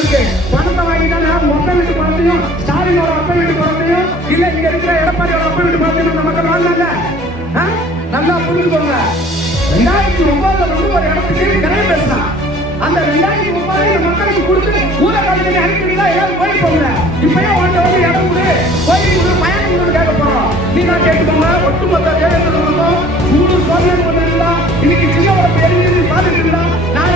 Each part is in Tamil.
இருக்கு. பணத்தை வாங்கிட்டானே மொத்த வீட்டு பணத்தையும் ஸ்டாலினோட அப்ப வீட்டு பணத்தையும் இல்ல இங்க இருக்கிற எடப்பாடியோட அப்ப வீட்டு பணத்தையும் அந்த மக்கள் வாங்கல நல்லா புரிஞ்சுக்கோங்க. ரெண்டாயிரத்தி ஒன்பதுல வந்து ஒரு இடத்துக்கு கதை பேசலாம் அந்த ரெண்டாயிரத்தி முப்பது மக்களுக்கு கொடுத்து ஊர காலத்தில் அனுப்பிடுங்க எல்லாரும் போய் போங்க. இப்பயே உன்ட்ட வந்து இடம் கொடு. போய் கொடு பயணம் கொடு கேட்க போறோம். நீ நான் கேட்டுக்கோங்க. ஒட்டுமொத்த தேவேந்திரங்களுக்கும் நூறு சோதனை ஒண்ணு இன்னைக்கு சின்ன ஒரு பெரிய பாத்துட்டு இருந்தா நான்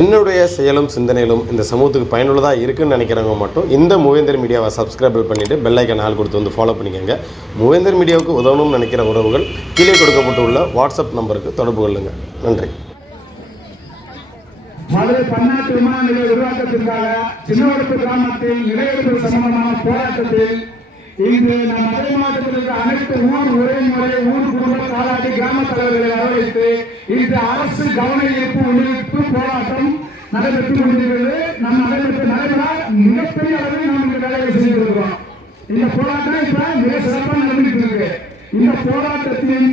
என்னுடைய செயலும் சிந்தனைகளும் இந்த சமூகத்துக்கு பயனுள்ளதாக இருக்குன்னு நினைக்கிறவங்க மட்டும் இந்த மூவேந்தர் மீடியாவை சப்ஸ்கிரைப் பண்ணிவிட்டு பெல்லைக்கன் ஆள் கொடுத்து வந்து ஃபாலோ பண்ணிக்கோங்க. மூவேந்தர் மீடியாவுக்கு உதவணும்னு நினைக்கிற உறவுகள் கீழே கொடுக்கப்பட்டுள்ள வாட்ஸ்அப் நம்பருக்கு தொடர்பு கொள்ளுங்கள் நன்றி. மதுரை பன்னாட்டு விமான நிலைய உருவாக்கத்திற்காக சின்னவரப்பு கிராமத்தில் நிலையெடுப்பு சம்பந்தமான போராட்டத்தில் இன்று நம் மதுரை மாவட்டத்தில் இருக்கிற அனைத்து ஊர் ஒரே ஊர் குடும்ப காலாட்டி கிராம தலைவர்களை வரவேற்று இன்று அரசு கவன ஈர்ப்பு உள்ளிருப்பு போராட்டம் நடைபெற்று கொண்டிருக்கிறது. நம் நடைபெற்று நடைபெற மிகப்பெரிய அளவில் நாம் இந்த வேலையை செய்திருக்கிறோம் இந்த போராட்டம் இப்ப மிக சிறப்பாக நடந்துட்டு இருக்கு. இந்த போராட்டத்தின்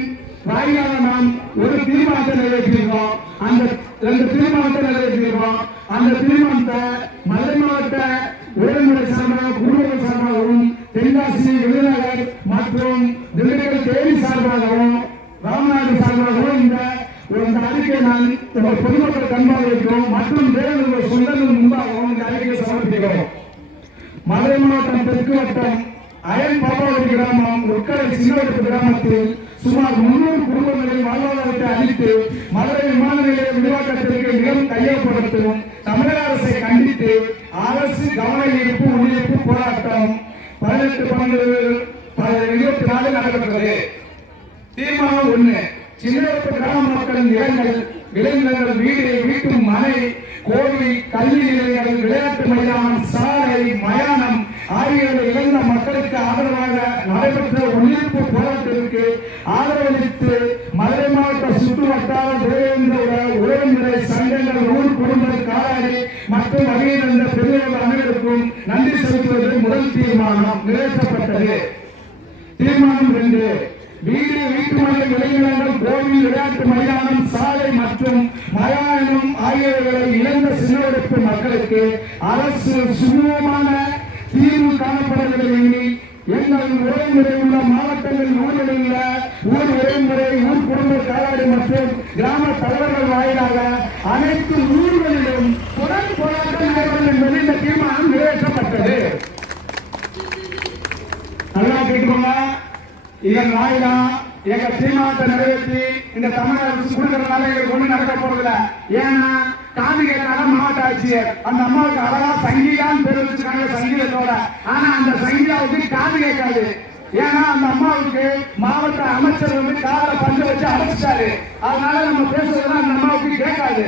வாயிலாக நாம் ஒரு தீர்மானத்தை நிறைவேற்றியிருக்கோம் அந்த ரெண்டு தீர்மானத்தை நிறைவேற்றியிருக்கோம் அந்த தீர்மானத்தை மதுரை மாவட்ட உடல்முறை சார்பாக குடும்ப சார்பாகவும் தென்காசி விருதுநகர் மற்றும் திண்டுக்கல் தேனி சார்பாகவும் ராமநாடு சார்பாகவும் இந்த இந்த அறிக்கையை நான் ஒரு பொதுமக்கள் கண்பார்வைக்கும் மற்றும் தேர்தல் சொந்தங்கள் முன்பாகவும் இந்த அறிக்கையை சமர்ப்பிக்கிறோம். மதுரை மாவட்டம் தெற்கு வட்டம் அயன் பாபாவதி கிராமம் உட்கரை சின்னவரப்பு கிராமத்தில் சுமார் முன்னூறு குடும்பங்களின் வாழ்வாதாரத்தை அளித்து மதுரை விமான நிலைய விரிவாக்கத்திற்கு நிலம் கையகப்படுத்தும் தமிழக அரசை கண்டித்து அரசு கவன ஈர்ப்பு உள்ளிருப்பு போராட்டம் பதினெட்டு பன்னெண்டு இருபத்தி நாலு நடைபெற்றது. தீர்மானம் ஒண்ணு சின்ன கிராம மக்களின் நிலங்கள் விளைநிலங்கள் வீடு வீட்டு மனை கோவில் கல்வி நிலையங்கள் விளையாட்டு மைதானம் சாலை மயானம் ஆகியவை இழந்த மக்களுக்கு ஆதரவாக நடைபெற்ற உள்ளிருப்பு போராட்டத்திற்கு ஆதரவளித்து மதுரை மாவட்ட சுற்று வட்டார தேவேந்திர உறவுமுறை சங்கங்கள் ஊர் குடும்ப காலாளி மற்றும் வகையில் இருந்த நன்றி செலுத்துவது முதல் தீர்மானம் நிறைவேற்றப்பட்டது. தீர்மானம் ரெண்டு வீடு வீட்டுமனை விளைநிலங்கள் கோவில் விளையாட்டு மைதானம் சாலை மற்றும் மயானம் ஆகியவைகளை இழந்த சிறுவடுப்பு மக்களுக்கு அரசு சுமூகமான தீர்வு காணப்படவில்லை எனில் எங்கள் உரைமுறை உள்ள மாவட்டங்களில் ஊரில் உள்ள ஊர் உறவுமுறை ஊர் குடும்ப செயலாளர் மற்றும் கிராம தலைவர்கள் வாயிலாக அனைத்து ஊர்களிலும் தொடர் போராட்டம் நடைபெறும் என்பது இந்த தீர்மானம் நிறைவேற்றப்பட்டது. நல்லா கேட்டுக்கோங்க. இதன் வாயிலா எங்க தீர்மானத்தை நிறைவேற்றி இந்த தமிழக அரசு கொடுக்கறதுனால எங்களுக்கு ஒண்ணு நடக்க போறதில்ல. ஏன்னா காது கேட்டாலும் மாவட்ட ஆட்சியர் அந்த அம்மாவுக்கு அழகா சங்கீதான்னு பேர் வச்சிருக்காங்க சங்கீதத்தோட ஆனா அந்த சங்கீதாவுக்கு காது. கேட்காது ஏன்னா அந்த அம்மாவுக்கு மாவட்ட அமைச்சர் வந்து காதை பஞ்சு வச்சு அடைச்சிட்டாரு. அதனால நம்ம பேசுறதுலாம் அந்த அம்மாவுக்கு கேட்காது.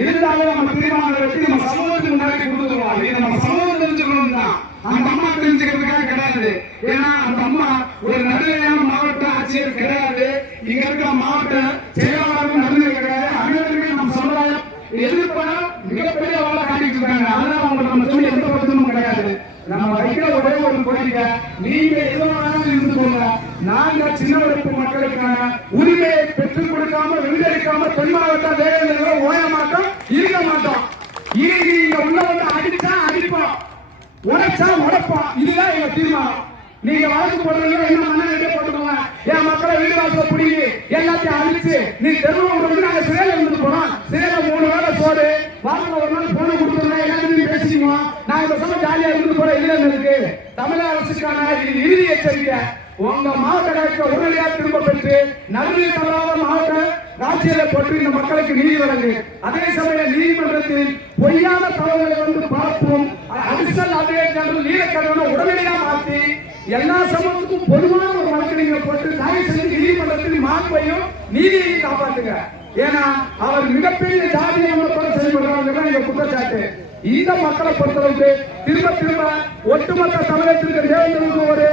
இருந்தாலும் நம்ம தீர்மானம் வச்சு நம்ம சமூகத்துக்கு முன்னாடி கொடுத்துருவோம் இது நம்ம சமூகம் தெரிஞ்சுக்கணும் தான். அந்த அம்மா தெரிஞ்சுக்கிறதுக்காக கிடையாது ஏன்னா அந்த அம்மா ஒரு நடுநிலையான மாவட்ட ஆட்சியர் கிடையாது இங்க இருக்க மாவட்ட செயலாளரும் நடுநிலை கிடையாது அனைவருமே நம்ம சமுதாயம் எதிர்ப்ப மிகப்பெரிய வேலை காட்டிட்டு இருக்காங்க அதனால அவங்க நம்ம சொல்லி எந்த பிரச்சனையும் கிடையாது நம்ம வைக்கிற ஒரே ஒரு நீங்க எது இருந்துக்கோங்க நாங்க சின்ன உழைப்பு மக்களுக்கான உரிமையை பெற்றுக் கொடுக்காம விடுதலைக்காம பெண் மாவட்டம் வேலைகளை ஓய மாட்டோம் இருக்க மாட்டோம். இனி நீங்க உள்ள வந்து அடிச்சா அடிப்போம். உடைச்சா உடைப்போம். இதுதான் எங்க தீர்மானம். நீங்க வழக்கு போடுறீங்க என்ன மன எடுத்து போட்டுக்கோங்க. என் மக்களை வீடு வாசல பிடிங்கி எல்லாத்தையும் அழிச்சு நீ தெருவு நாங்க சிறையில இருந்து போனோம் சிறையில மூணு வேளை சோறு. வாரத்துல ஒரு நாள் போன கொடுத்துருந்தா எல்லாத்தையும் பேசிக்குவோம் நான் இந்த சமயம் ஜாலியா இருந்து போற இல்லை இருக்கு. தமிழக அரசுக்கான இறுதி எச்சரிக்கை. உங்க மாவட்ட கலெக்டர் உடனடியாக திரும்ப பெற்று நடுநிலை தவறாத மாவட்ட ராஜ்யத்தை போட்டு இந்த மக்களுக்கு நீதி வழங்கு. அதே சமயம் நீதிமன்றத்தில் பொய்யான தகவல்களை வந்து பார்ப்போம் அடிஷனல் அட்வொகேட் நீலக்கடனை உடனடியாக மாற்றி எல்லா சமூகத்துக்கும் பொதுவான ஒரு வழக்கு நீங்க போட்டு தயவு செஞ்சு நீதிமன்றத்தில் மாண்பையும் நீதியையும் காப்பாற்றுங்க ஏன்னா அவர் மிகப்பெரிய ஜாதி எண்ணத்தோட செயல்படுறாங்க எங்க குற்றச்சாட்டு. இந்த மக்களை பொறுத்தளவுக்கு திரும்ப திரும்ப ஒட்டுமொத்த தமிழகத்திற்கு தேர்ந்தெடுக்க ஒரு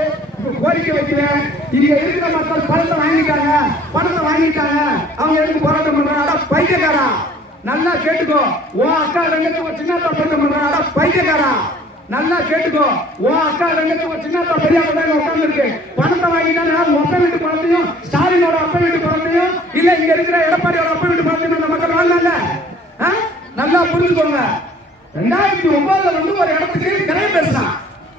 கோரிக்கை வைக்கிறேன். இங்க இருக்கிற மக்கள் பணத்தை வாங்கிட்டாங்க பணத்தை வாங்கிட்டாங்க. அவங்க எதுக்கு போராட்டம் பண்றாங்க? அட பைத்தியக்காரா. நல்லா கேட்டுக்கோ. உன் அக்கா ரெண்டு சின்ன போராட்டம் பண்றாங்க. அட பைத்தியக்காரா. நல்லா கேட்டுக்கோ. உன் அக்கா ரெண்டு ஒரு சின்னத்தா பெரியாக்க தான் உட்கார்ந்து இருக்கு பணத்தை வாங்கினா உன் அப்பா வீட்டு பணத்தையும் ஸ்டாலினோட அப்பா வீட்டு பணத்தையும் இல்ல இங்க இருக்கிற எடப்பாடியோட அப்பா வீட்டு பணத்தையும் அந்த மக்கள் வாங்கல ஆ? நல்லா புரிஞ்சுக்கோங்க. ரெண்டாயிரத்தி ஒன்பதுல வந்து ஒரு இடத்துக்கு கிரைய பேசினான்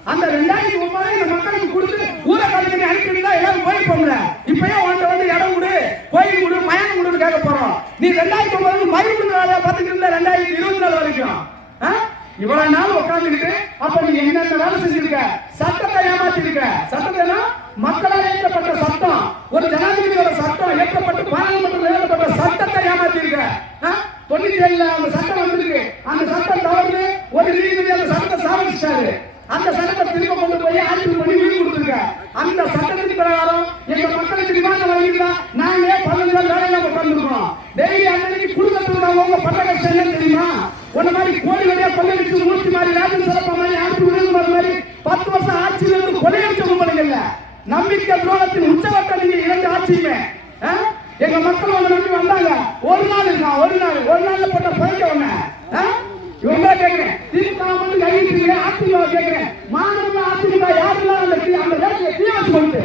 அந்த ரெண்டாயிரத்தி ஒன்பதுல இந்த மக்களுக்கு கொடுத்து ஊரை கலைஞரை அனுப்பிவிட்டா தான் எல்லாரும் போயிருப்போம்ல இப்பயே உன்ட்ட வந்து இடம் கொடு கோயில் கொடு மயானம் கொடுன்னு கேட்க போறோம். நீ ரெண்டாயிரத்தி ஒன்பதுல மயில் கொடுக்குற வேலையை பார்த்துட்டு இருந்த ரெண்டாயிரத்தி இருபத்தி நாலு வரைக்கும். ஆ? இவ்வளவு நாள் உட்கார்ந்துக்கிட்டு அப்ப நீ என்னென்ன வேலை செஞ்சிருக்க? சட்டத்தை ஏமாத்திருக்க. சட்டத்தை மக்களால் ஏற்றப்பட்ட சட்டம். ஒரு ஜனாதிபதியோட சட்டம் ஏற்றப்பட்டு பாராளுமன்றத்தில் ஏற்றப்பட்ட சட்டத்தை ஏமாத்திருக்க. ஆ? தொண்ணூத்தி ஏழுல அந்த சட்டம் வந்திருக்கு. அந்த சட்டம் தவறு ஒரு நீதிபதி அந்த சட்டத்தை சாதிச்சாரு அந்த சட்டத்தை திரும்ப கொண்டு போய் ஆட்சி பண்ணி வீடு கொடுத்துருக்க. அந்த சட்டத்தின் பிரகாரம் எங்க மக்களுக்கு விமானம் வழங்கிருந்தா நாங்களே பதினஞ்சு நாள் வேலையில உட்காந்துருக்கோம் டெய்லி அன்னைக்கு குடும்பத்தில் நாங்க உங்க பட்ட கஷ்டம் என்னன்னு தெரியுமா? உன்ன மாதிரி கோடி வழியா கொள்ளையடிச்சு மூர்த்தி மாதிரி ராஜன் சிறப்பா மாதிரி ஆட்சி விழுந்து மாதிரி பத்து வருஷம் ஆட்சியில இருந்து கொள்ளையடிச்ச கும்பலுங்கல்ல நம்பிக்கை துரோகத்தின் உச்சவட்ட நீங்க இரண்டு ஆட்சியுமே ஆ? எங்க மக்கள் உங்களை நம்பி வந்தாங்க ஒரு நாள் இருக்கான் ஒரு நாள் ஒரு நாள்ல போட்ட பைக்க ஒண்ணு இவங்க கேக்குறேன் திமுக வந்து கைவிட்டு அதிமுக கேக்குறேன் மாநில அதிமுக யாரெல்லாம் அந்த தீ- அந்த வேலையை தீ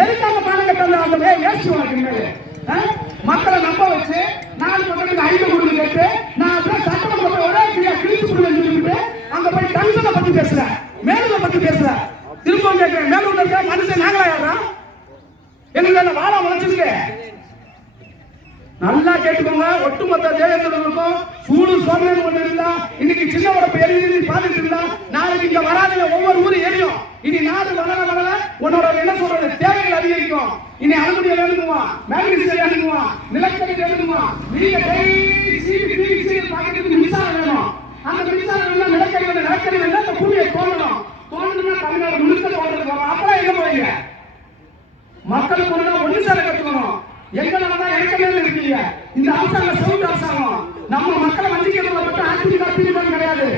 எதுக்காக பணம் எதுக்கு அந்த பாடகட்ட அந்த வேஸ்ட் உனக்கு இனிமேல் மக்களை நம்ப வச்சு நாலு பக்கத்துக்கு ஐந்து கொடுத்து கேட்டு நான் அப்படியே சட்டமன்ற போய் ஒரே கிளியா கிழிச்சு கொடுன்னு சொல்லிட்டு அங்க போய் டங்ஷனை பத்தி பேசல. மேலுத பத்தி பேசல. திரும்பவும் கேட்கிறேன் மேலூர்ல இருக்க மனுஷன் நாங்களா யாரா எங்களுக்கு வாழ வாழை முளைச்சிருக்கு. நல்லா கேட்டுக்கோங்க. ஒட்டுமொத்த தேசத்திற்கும் சூடு சோழன் ஒண்ணு இருந்தா இன்னைக்கு சின்ன உடம்பு எரியுது பார்த்துட்டு இருந்தா நாளைக்கு இங்க வராதுங்க ஒவ்வொரு ஊரும் எரியும். இனி நாடு வளர வளர உன்னோட என்ன சொல்றது தேவைகள் அதிகரிக்கும். இனி அனுமதி வேணுமா மேக்னீசியம் வேணுமா நிலக்கரி வேணுமா நீங்க பாக்கிறதுக்கு மின்சாரம் வேணும். அந்த மின்சாரம் வேணும் நிலக்கரி வேணும் நிலக்கரி வேணும் அந்த பூமியை தோண்டணும். தோண்டணும்னா தமிழ்நாடு முழுக்க தோண்டது அப்புறம் எங்க போறீங்க மக்களுக்கு ஒண்ணு ஒண்ணு சேர கத்துக்கணும். எங்களால தான் இறக்கமே இருக்கீங்க. இந்த அரசாங்கம் சவுண்ட் அரசாங்கம் நம்ம மக்களை வஞ்சிக்கிறதுல மட்டும் அதிமுக திமுக கிடையாது.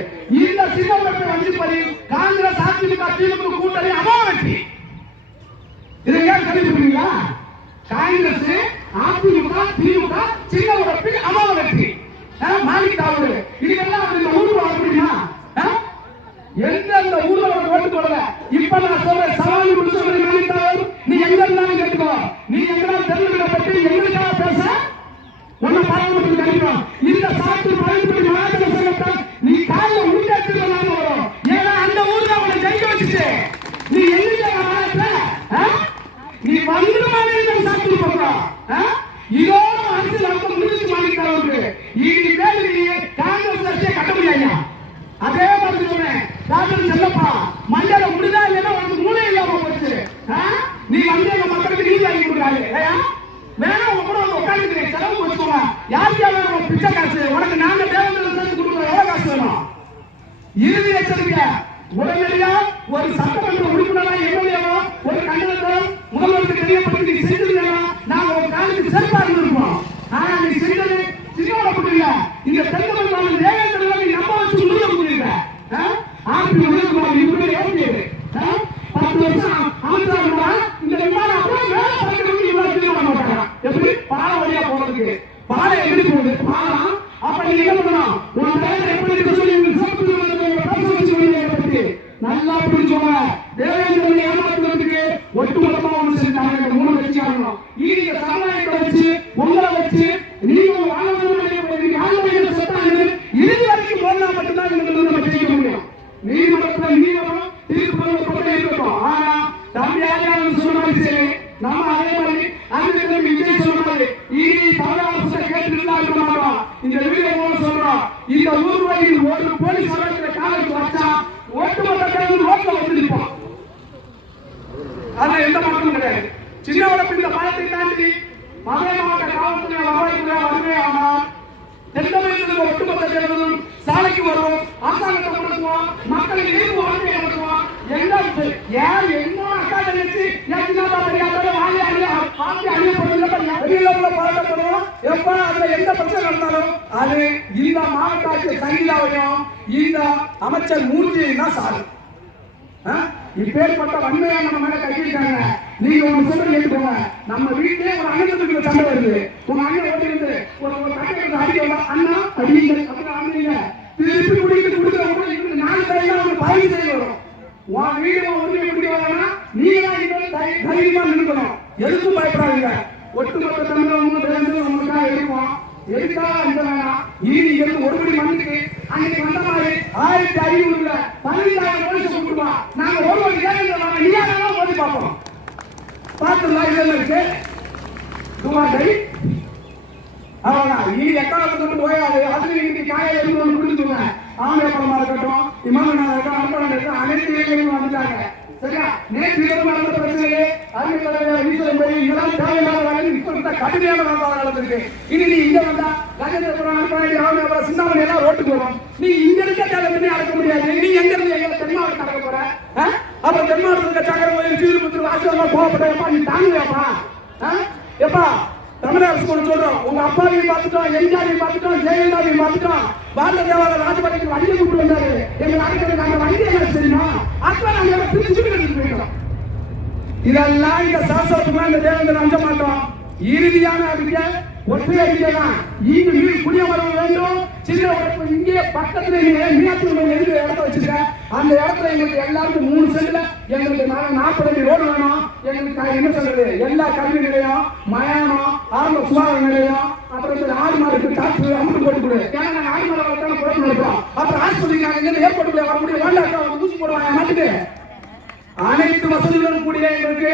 இந்த சின்னப்பட்ட வஞ்சிப்படி காங்கிரஸ் அதிமுக திமுக கூட்டணி அமோ வெற்றி. இதை ஏன் கண்டுபிடிக்கிறீங்களா? காங்கிரஸ் அதிமுக திமுக சின்ன உடப்பில் அமோ வெற்றி மாலிக் தாவூர் இதுக்கெல்லாம் அவர் இந்த ஊருக்கு வர முடியுமா? எந்தெந்த ஊர்ல ஓட்டு போடல இப்ப நான் சொல்றேன் சவால் முடிச்சு மாலிக் தாவூர் நீ எங்க இருந்தாலும் நீ எங்களால் தெருவுல பற்றி எங்களுக்காக பேச? உன்னை பாராளுமன்றத்துக்கு அனுப்பிடும் இந்த சாத்து பாராளுமன்ற நீ காலையில் உண்டாக்கி நாம வரும் ஏன்னா அந்த ஊர்ல அவனை ஜெயிக்க வச்சுட்டு நீ எங்க மாநிலத்துல நீ வந்து மாநிலம் சாத்து போகிறோம் இதோட அரசியல் அர்த்தம் முடிஞ்சு மாநிலத்தாருக்கு இது மேல நீ காங்கிரஸ் அரசியை கட்ட முடியாது அதே மாதிரி சொல்றேன் டாக்டர் செல்லப்பா மண்டல முடிதா இல்லைன்னா உனக்கு மூளை இல்லாம போச்சு ஆ? நீ வந்து எங்க மக்களுக்கு நீதி வாங்கி கொடுக்காது ஏயா? வேணா உங்க கூட வந்து உட்காந்துக்கிறேன் செலவு வச்சுக்கோங்க யாருக்கு யாரும் உனக்கு பிச்சை காசு உனக்கு நாங்க தேவையான கொடுக்குற எவ்வளவு காசு வேணும்? இறுதி எச்சரிக்கை உடனடியா ஒரு சட்டமன்ற உறுப்பினரா எம்எல்ஏவோ ஒரு கண்டனத்தை முதல்வருக்கு தெரியப்படுத்தி செஞ்சிருந்தா நாங்க ஒரு காலத்துக்கு சிறப்பா இருந்திருப்போம் ஆனா நீ செஞ்சது சின்னோட புரியல இந்த தென்கமல் மாநில தேவேந்திரன் நீ நம்ப வச்சு முடிய முடியல ஆர்பி உதயகுமார் இப்படி ஏறியது பத்து வருஷம் அமைச்சர் இருந்தா இந்த விமானம் அப்படியே மேல பறக்கிறதுக்கு இவ்வளவு கிளீன் பண்ண மாட்டாங்க எப்படி பாலம் வழியா போறதுக்கு பாலம் எப்படி போகுது பாலம் அப்ப நீங்க என்ன பண்ணணும் உன் தலைவர் எப்படி இருக்க சொல்லி உங்க சிறப்பு நிறுவனத்தை பேச வச்சு வெளியே பத்தி நல்லா புரிஞ்சுக்கோங்க தேவேந்திரனை ஏமாத்துறதுக்கு ஒட்டுமொத்தமா ஒண்ணு செஞ்சாங்க இந்த மூணு வச்சு ஆகணும் நீங்க சமுதாயத்தை வச்சு உங்களை வச்சு நீங்க வாழ்க்கை சட்டம் இறுதி வரைக்கும் போனா மட்டும்தான் இந்த நம்ம ஜெயிக்க முடியும் நீதிமன்றத்தில் நீதிமன்றம் தீர்ப்பு கொண்டே இருக்கட்டும் ஆனா தம்பி ஆரியாளன் சொன்ன மாதிரி சரி நம்ம அதே மாதிரி அங்கிருந்து விஜய் சொன்ன மாதிரி இனி தமிழக அரசு கேட்டு இருக்க மாட்டோம் இந்த வீடியோ மூலம் சொல்றோம் இந்த ஊர்வலியில் ஒரு போலீஸ் வழக்கில் காலைக்கு வச்சா ஒட்டுமொத்த தேர்தல் ரோட்ல வந்து நிற்போம் அதுல எந்த மாற்றமும் கிடையாது சின்ன உடம்பு இந்த பாலத்தை தாண்டி மதுரை மாவட்ட காவல்துறை வருவாய்த்துறை வருவே ஆனால் தென்தமிழகத்தில் ஒட்டுமொத்த தேர்தலும் சாலைக்கு வருவோம் அரசாங்கத்தை கொடுக்குவோம் மக்களுக்கு நீதி வாழ்க்கையை கொடுக்குவோம் எங்க யார் என்ன அக்கா தங்கச்சி ஏற்றினா தெரியாத வாழை பாம்பு அழியப்படுறதுல வெளியில உள்ள எப்ப அதுல எந்த பிரச்சனை நடந்தாலும் அது இந்த மாவட்ட ஆட்சியர் சங்கீதாவையும் இந்த அமைச்சர் மூர்த்தியையும் தான் சாரு. ஆ? இப்பேற்பட்ட வன்மையா நம்ம மேல கட்டிருக்காங்க நீங்க ஒண்ணு சொல்றது ஏற்றுக்கோங்க நம்ம வீட்டிலே ஒரு அண்ணன் சண்டை வருது. உங்க அண்ணன் ஓடி ஒரு ஒரு கட்டை அடிக்க அண்ணா அடிங்க அப்படின்னு ஆடுறீங்க திருப்பி குடிக்கிட்டு குடுக்கிற கூட நாலு கையில அவங்க பதிவு செய்ய வரும். உன் வீடு உரிமை குடிக்க வரனா நீங்க தான் தைரியமா நிற்கணும் எதுக்கும் பயப்படாதீங்க? ஒட்டுமொத்த தமிழகம் சேர்ந்து உங்களுக்காக இருக்கும். எதுக்காக அந்த வேணாம் இனி இருந்து ஒரு மணி மண்ணுக்கு அன்னைக்கு வந்த மாதிரி ஆயிரத்தி ஐநூறுல பதினைந்தாயிரம் போலீஸ் கூப்பிடுவா நாங்க ஒரு ஒரு கேள்வி நீங்க ஓடி பார்ப்போம். பார்த்துலாம் இதெல்லாம் இருக்கு? துவாண்டை அவ்வளவுதான் இனி எக்காலத்தை கொண்டு போயாது அதுல இன்னைக்கு காலையில இருந்து ஒன்று கொடுத்துருங்க இருக்கட்டும் இமாமனா இருக்கட்டும் அன்பனா இருக்கட்டும் அனைத்து வேலைகளும் வந்துட்டாங்க சரியா? நேற்று இரவு நடந்த பிரச்சனையே அறிவியல் தலைவர் ஈஸ்வரன் இதெல்லாம் தேவையில்லாத கடுமையான வியாபாரம் நடந்திருக்கு. இனி நீ இங்க வந்தா ராமநாதபுரம் சிந்தாமணி எல்லாம் ரோட்டுக்கு வரும் நீ இங்க இருக்க தேவை பண்ணி அடக்க முடியாது. நீ எங்க இருந்து எங்க தென்மாவட்டம் நடக்க போற? அப்புறம் தென்மாவட்டத்தில் சக்கர கோயில் சீர்புத்தூர் ஆசிரியர் போகப்பட்டப்பா நீ தாங்குவியாப்பா? எப்பா தமிழக அரசு கொண்டு சொல்றோம். உங்க அப்பாவையும் பார்த்துட்டோம் எம்ஜிஆரையும் பார்த்துட்டோம் ஜெயலலிதாவையும் பார்த்துட்டோம். பாரத தேவாத ராஜபாளையத்துக்கு வண்டியை கூட்டு வந்தாரு. எங்க நாட்டுக்கு நாங்க வண்டி என்ன தெரியுமா அப்ப நாங்க பிரிச்சு கட்டிட்டு போயிட்டோம் இதெல்லாம் இந்த சாஸ்திரத்துக்கு இந்த தேவேந்திரன் அஞ்ச மாட்டோம். இறுதியான அறிக்கை ஒற்றை அறிக்கை தான் இங்கு நீர் குடியமரம் வேண்டும். சின்ன உழைப்பு இங்கே பக்கத்துல நீங்க மீனாட்சி எதுக்கு இடத்த வச்சிருக்க? அந்த இடத்துல எங்களுக்கு எல்லாருக்கும் மூணு சென்ட்ல எங்களுக்கு நாங்க நாற்பது அடி ரோடு வேணும். எங்களுக்கு க- என்ன சொல்றது? எல்லா கல்வி நிலையம் மயானம் ஆரம்ப சுகாதார நிலையம் அப்புறம் இந்த ஆடு மாடுக்கு டாக்டர் அமுட்டு போட்டு கொடு. ஏன்னா நாங்க ஆடு மாடு வளர்த்தான குழப்பம் நடக்கிறோம் அப்புறம் ஹாஸ்பிட்டலுக்கு நாங்க இங்க ஏற்பட்டு வர முடியும். வேண்டாம் வந்து ஊசி போடுவாங்க மாட்டுக்கு? அனைத்து வசதிகளும் கூடிய எங்களுக்கு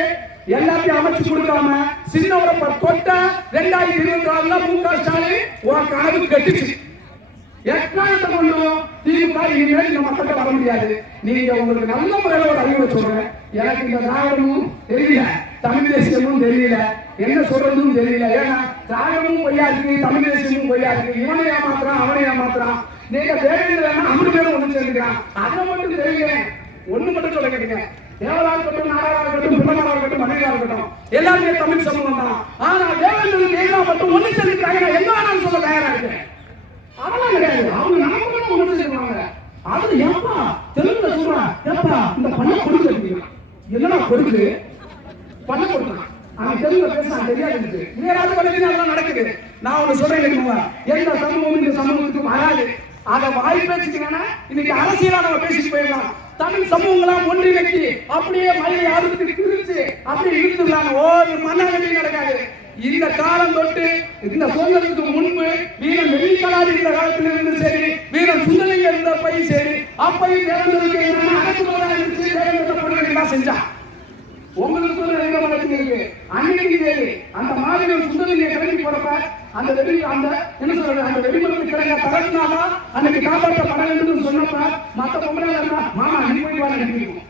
எல்லாத்தையும் அமைச்சு கொடுக்காம சின்ன ஒரு தொட்ட ரெண்டாயிரத்தி இருபத்தி ஆறுல மு க ஸ்டாலின் உன் கனவு கெட்டுச்சு. எக்காரணத்தை கொண்டும் திமுக இனிமேல் இந்த மக்கள்கிட்ட வர முடியாது. நீங்க உங்களுக்கு நல்ல முறையில ஒரு அறிவுரை சொல்றேன். எனக்கு இந்த திராவிடமும் தெரியல தமிழ் தேசியமும் தெரியல. என்ன சொல்றதும் தெரியல. ஏன்னா திராவிடமும் பொய்யா இருக்கு தமிழ் தேசியமும் பொய்யா இருக்கு. இவனை ஏமாத்துறான் அவனை ஏமாத்துறான். நீங்க தேவேந்திரன் அம்பது பேரும் ஒண்ணு சேர்ந்துக்கிறான் அதை மட்டும் தெரியல. ஒண்ணு மட்டும் சொல்ல கேட்டுங்க. தேவரா இருக்கட்டும் நாடாரா இருக்கட்டும் பிள்ளமாரா இருக்கட்டும் மனைவியா இருக்கட்டும் எல்லாருமே தமிழ் சமூகம் தான். ஆனா தேவேந்திரன் தேவா மட்டும் ஒண்ணு சேர்ந்துக்கிறாங்க நான் எங்க வேணாலும் சொல்ல தயாரா இருக்கேன். அதெல்லாம் கிடையாது. அவங்க நமக்கு தான் ஒண்ணு சேர்ந்துருவாங்க அது ஏப்பா தெலுங்குல சொல்றான் ஏப்பா இந்த பண்ண கொடுக்கு என்னடா கொடுக்கு? பண்ண கொடுக்கலாம் அவன் தெலுங்குல பேசுறான் தெரியாது எனக்கு. வேற பண்ணி அதெல்லாம் நடக்குது. நான் ஒண்ணு சொல்றேன் எந்த சமூகம் இந்த சமூகத்துக்கு வராது. அதை வாய் பேச்சுக்கணும்னா இன்னைக்கு அரசியலா நம்ம பேசிட்டு போயிடலாம். தமிழ் சமூகங்களாம் ஒன்றிணைத்து அப்படியே மலையை அறுத்து பிரிச்சு அப்படி இழுத்துடலாம் ஒரு மண்ணாங்கட்டி நடக்காது. இந்த காலம் தொட்டு இந்த சுதந்திரத்துக்கு முன்பு வீரன் வெள்ளிக்கலாடி இருந்த காலத்தில் இருந்து சரி வீரன் சுந்தரலிங்க இருந்தப்பையும் சரி அப்பையும் தேர்ந்தெடுக்க இருந்துச்சு செஞ்சான். உங்களுக்கு சொல்ற எங்க வளர்ச்சி இருக்கு? அன்னைக்கு தேவி அந்த மாதிரி சுந்தரிங்க கிளம்பி போறப்ப அந்த வெடி அந்த என்ன சொல்றது அந்த வெடிமருந்து கிழங்க தரட்டினாதான் அன்னைக்கு காப்பாற்றப்பட வேண்டும் சொன்னப்ப மத்த பொம்பளை மாமா நீ போய் வாங்க நினைக்கிறோம்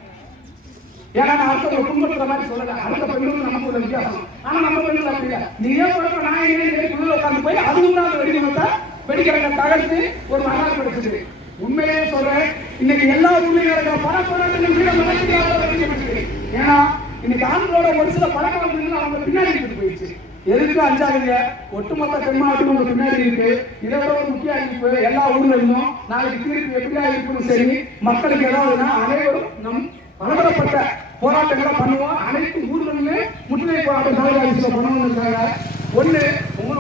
ஏன்னா நான் அடுத்த குடும்பத்துல மாதிரி சொல்லல. அடுத்த பெண்களும் நமக்கு ஒரு வித்தியாசம். ஆனா நம்ம பெண்கள் அப்படி நீ ஏன் போறப்ப நான் ஏன் குழுல உட்காந்து போய் அதுவும் தான் அந்த வெடிமரத்தை வெடிக்கிறங்க தகர்த்து ஒரு வரலாறு கிடைச்சது உண்மையிலே சொல்றேன் இன்னைக்கு எல்லா உண்மையும் நடக்கிற பல போராட்டங்கள் மீது மலைக்கு ஏன்னா இன்னைக்கு ஆண்களோட ஒரு சில பழக்கவழக்கங்கள் அவங்க பின்னாடி இருக்கு போயிடுச்சு. எதுக்கு அஞ்சாதீங்க? ஒட்டுமொத்த தென்மாவட்டம் உங்க பின்னாடி இருக்கு. இதை விட ஒரு முக்கிய அறிவிப்பு எல்லா ஊர்ல இருந்தும் நாளைக்கு தீர்ப்பு எப்படியா இருக்குன்னு சரி மக்களுக்கு ஏதாவதுன்னா அனைவரும் நம் பலதரப்பட்ட போராட்டங்களை பண்ணுவோம். அனைத்து ஊர்களுமே முற்றுகை போராட்டம் தலைவாரிசில பண்ணணும்னு ஒண்ணு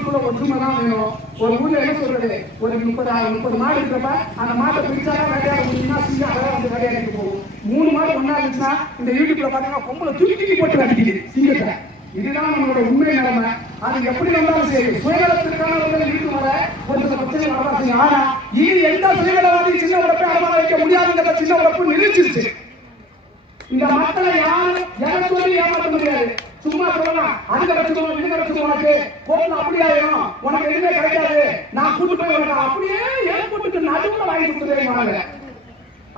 உங்களுக்குள்ள ஒற்றுமை தான் வேணும். ஒரு ஊர்ல என்ன சொல்றது? ஒரு முப்பது முப்பது மாடு இருக்கிறப்ப அந்த மாட்டை பிடிச்சாலும் வேலையாக முடியும்னா சிங்க அழகா வந்து வேலையாடிட்டு போகும். மூணு மாடு ஒன்னா இருந்துச்சுன்னா இந்த யூடியூப்ல பாத்தீங்கன்னா பொம்பளை தூக்கி தூக்கி போட்டு அடிக்குது சிங்கத்தை. இதுதான் நம்மளோட உண்மை நிலைமை. அது எப்படி வந்தாலும் சரி. சுயநலத்திற்கானவர்கள் இருக்கு வர ஒரு சில பிரச்சனை வரதான் செய்யும். ஆனா இது எந்த சுயநலவாதி சின்ன உடப்பை அடமான வைக்க முடியாதுங்கிற சின்ன உடப்பு நிரூபிச்சிருச்சு. இந்த மக்களை யாரும் எனக்கு சொல்லி ஏமாற்ற முடியாது. சும்மா சொல்லலாம் அந்த வச்சுக்கணும் இது வச்சுக்கணும் உனக்கு. கோர்ட்ல அப்படி ஆயிரும் உனக்கு எதுவுமே கிடைக்காது. நான் கூட்டு போய் வரேன் அப்படியே ஏற்பட்டு நடுவுல வாங்கி கொடுத்துருவாங்க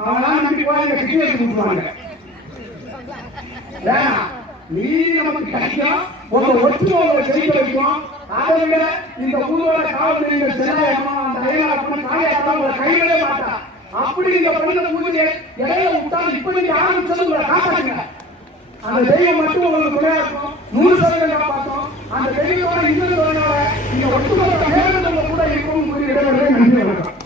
அவனால நம்பி போய் இந்த கிட்டி வச்சு கொடுத்துருவாங்க நீ நமக்கு கிடைக்கும் ஒரு ஒற்றுமை உங்களை ஜெயிக்க வைக்கும். அதை விட இந்த ஊரோட காவல் நிலையங்கள் செல்லாயமா அந்த அயலாக்கணும் காயாக்கணும் உங்களை கைவிடவே மாட்டா அப்படி இந்த பொண்ணு பூஜை இடையில விட்டா இப்படி நீங்க ஆரம்பிச்சது உங்களை காப்பாற்றுங்க அந்த தெய்வம் மட்டும் உங்களுக்கு துணையா இருக்கும். நூறு சதவீதம் பார்த்தோம். அந்த தெய்வத்தோட இந்த துறையோட இந்த ஒட்டுமொத்த மேலும் கூட இருக்கும் கூறி நன்றி வணக்கம்.